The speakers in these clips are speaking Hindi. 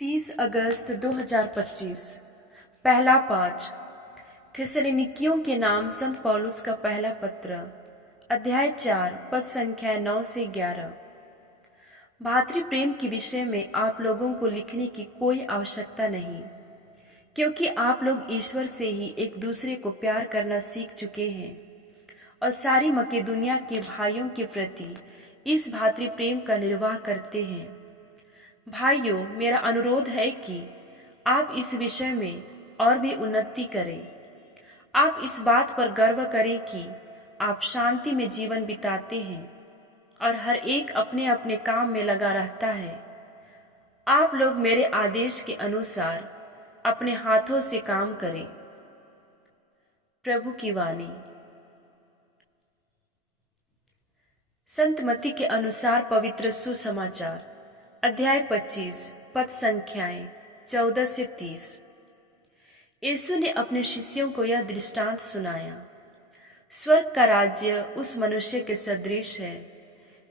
30 अगस्त 2025। पहला पाठ। थिस्सलुनीकियों के नाम संत पौलुस का पहला पत्र, अध्याय 4, पद संख्या 9 से 11। भातृ प्रेम के विषय में आप लोगों को लिखने की कोई आवश्यकता नहीं, क्योंकि आप लोग ईश्वर से ही एक दूसरे को प्यार करना सीख चुके हैं और सारी मकेदुनिया के भाइयों के प्रति इस भातृ प्रेम का निर्वाह करते हैं। भाइयों, मेरा अनुरोध है कि आप इस विषय में और भी उन्नति करें। आप इस बात पर गर्व करें कि आप शांति में जीवन बिताते हैं और हर एक अपने अपने काम में लगा रहता है। आप लोग मेरे आदेश के अनुसार अपने हाथों से काम करें। प्रभु की वाणी। संत मत्ती के अनुसार पवित्र सुसमाचार, अध्याय 25, पद संख्याएं 14 से 30। यीशु ने अपने शिष्यों को यह दृष्टांत सुनाया। स्वर्ग का राज्य उस मनुष्य के सदृश है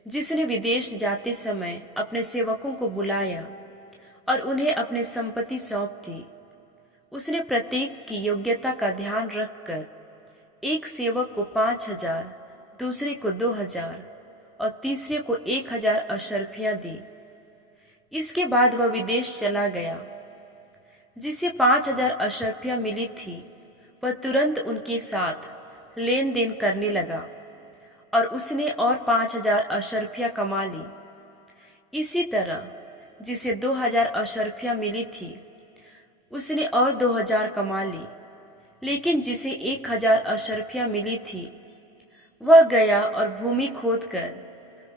जिसने विदेश जाते समय अपने सेवकों को बुलाया और उन्हें अपनी संपत्ति सौंप दी। उसने प्रत्येक की योग्यता का ध्यान रखकर एक सेवक को 5,000, दूसरे को 2,000 और तीसरे को 1,000 अशर्फियां दी। इसके बाद वह विदेश चला गया। जिसे 5,000 अशर्फियां मिली थी, वह तुरंत उनके साथ लेन देन करने लगा और उसने और 5,000 अशर्फियां कमा ली। इसी तरह जिसे 2,000 अशर्फियां मिली थी, उसने और 2,000 कमा ली। लेकिन जिसे 1,000 अशर्फियां मिली थी, वह गया और भूमि खोदकर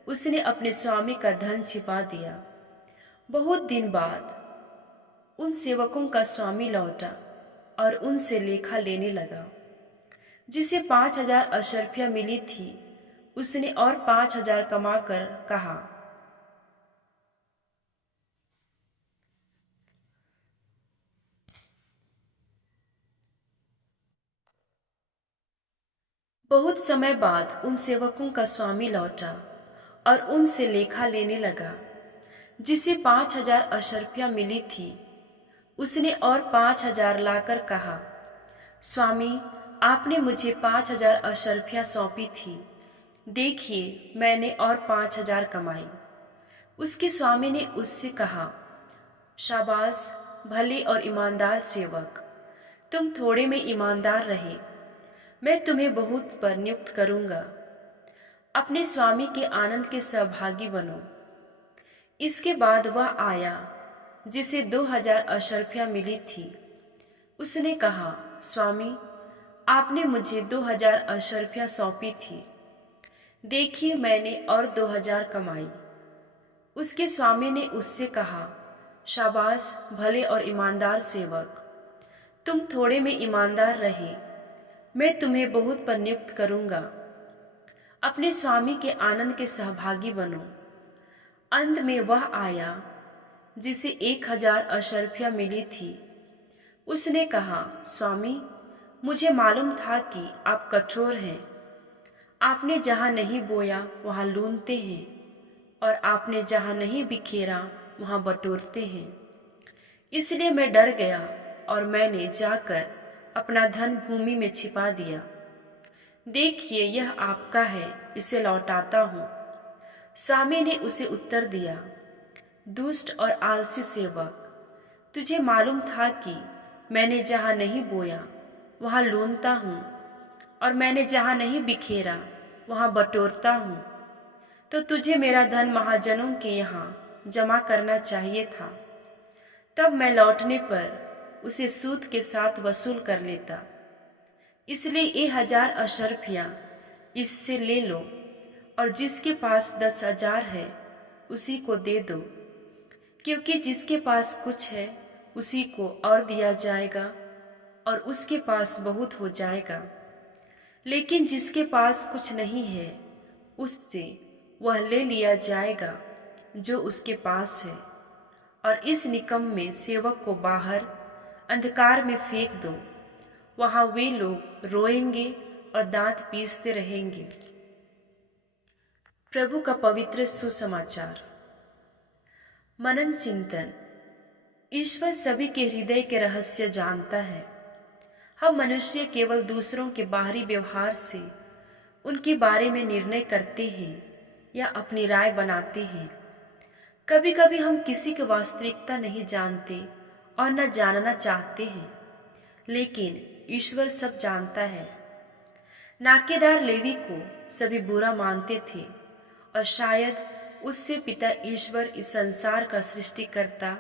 उसने अपने स्वामी का धन छिपा दिया। बहुत दिन बाद उन सेवकों का स्वामी लौटा और उनसे लेखा लेने लगा। जिसे 5,000 अशर्फियां मिली थी, उसने और 5,000 कमाकर कहा, बहुत समय बाद उन सेवकों का स्वामी लौटा और उनसे लेखा लेने लगा। जिसे 5,000 अशर्फियां मिली थी, उसने और 5,000 लाकर कहा, स्वामी, आपने मुझे 5,000 अशर्फियां सौंपी थी। देखिए, मैंने और 5,000 कमाई। उसके स्वामी ने उससे कहा, शाबाश, भले और ईमानदार सेवक, तुम थोड़े में ईमानदार रहे, मैं तुम्हें बहुत पर नियुक्त करूंगा। अपने स्वामी के आनंद के सहभागी बनो। इसके बाद वह आया जिसे 2,000 अशर्फियां मिली थी। उसने कहा, स्वामी, आपने मुझे 2,000 अशर्फियां सौंपी थी। देखिए, मैंने और 2,000 कमाई। उसके स्वामी ने उससे कहा, शाबाश, भले और ईमानदार सेवक, तुम थोड़े में ईमानदार रहे, मैं तुम्हें बहुत पर नियुक्त करूंगा। अपने स्वामी के आनंद के सहभागी बनो। अंत में वह आया जिसे 1,000 अशर्फियां मिली थी। उसने कहा, स्वामी, मुझे मालूम था कि आप कठोर हैं। आपने जहां नहीं बोया वहां लूनते हैं और आपने जहां नहीं बिखेरा वहां बटोरते हैं। इसलिए मैं डर गया और मैंने जाकर अपना धन भूमि में छिपा दिया। देखिए, यह आपका है, इसे लौटाता हूं। स्वामी ने उसे उत्तर दिया, दुष्ट और आलसी सेवक, तुझे मालूम था कि मैंने जहां नहीं बोया वहां लूनता हूं और मैंने जहां नहीं बिखेरा वहां बटोरता हूं, तो तुझे मेरा धन महाजनों के यहाँ जमा करना चाहिए था। तब मैं लौटने पर उसे सूद के साथ वसूल कर लेता। इसलिए 1,000 अशर्फियां इससे ले लो और जिसके पास 10,000 है उसी को दे दो, क्योंकि जिसके पास कुछ है उसी को और दिया जाएगा और उसके पास बहुत हो जाएगा। लेकिन जिसके पास कुछ नहीं है, उससे वह ले लिया जाएगा जो उसके पास है। और इस निकम्मे सेवक को बाहर अंधकार में फेंक दो, वहां वे लोग रोएंगे और दांत पीसते रहेंगे। प्रभु का पवित्र सुसमाचार। मनन चिंतन। ईश्वर सभी के हृदय के रहस्य जानता है। हम मनुष्य केवल दूसरों के बाहरी व्यवहार से उनके बारे में निर्णय करते हैं या अपनी राय बनाते हैं। कभी कभी हम किसी की वास्तविकता नहीं जानते और न जानना चाहते हैं, लेकिन ईश्वर सब जानता है। नाकेदार लेवी को सभी बुरा मानते थे और शायद उससे पिता ईश्वर इस संसार का सृष्टिकर्ता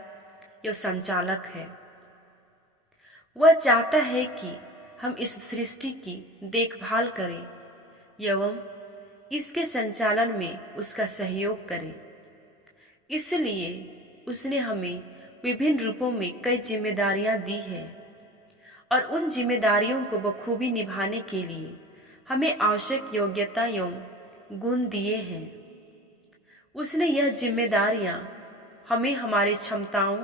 या संचालक है। वह चाहता है कि हम इस सृष्टि की देखभाल करें एवं इसके संचालन में उसका सहयोग करें। इसलिए उसने हमें विभिन्न रूपों में कई जिम्मेदारियां दी है और उन जिम्मेदारियों को बखूबी निभाने के लिए हमें आवश्यक योग्यता एवं गुण दिए हैं। उसने यह जिम्मेदारियां हमें हमारी क्षमताओं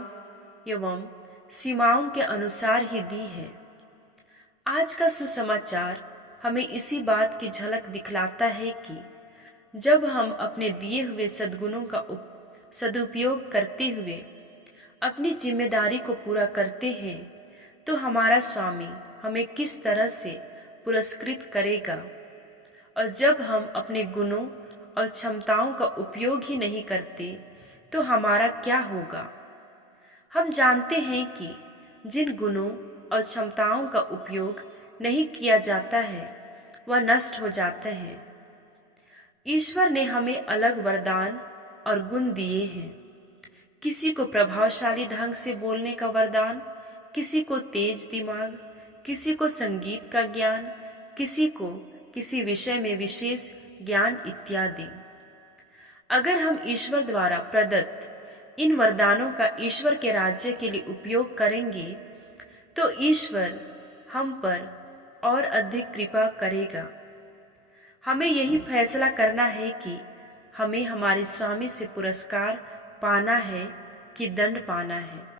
एवं सीमाओं के अनुसार ही दी है। आज का सुसमाचार हमें इसी बात की झलक दिखलाता है कि जब हम अपने दिए हुए सद्गुणों का सदुपयोग करते हुए अपनी जिम्मेदारी को पूरा करते हैं तो हमारा स्वामी हमें किस तरह से पुरस्कृत करेगा, और जब हम अपने गुणों और क्षमताओं का उपयोग ही नहीं करते तो हमारा क्या होगा। हम जानते हैं कि जिन गुणों और क्षमताओं का उपयोग नहीं किया जाता है वह नष्ट हो जाते हैं। ईश्वर ने हमें अलग वरदान और गुण दिए हैं। किसी को प्रभावशाली ढंग से बोलने का वरदान, किसी को तेज दिमाग, किसी को संगीत का ज्ञान, किसी को किसी विषय में विशेष ज्ञान इत्यादि। अगर हम ईश्वर द्वारा प्रदत्त इन वरदानों का ईश्वर के राज्य के लिए उपयोग करेंगे तो ईश्वर हम पर और अधिक कृपा करेगा। हमें यही फैसला करना है कि हमें हमारे स्वामी से पुरस्कार पाना है कि दंड पाना है।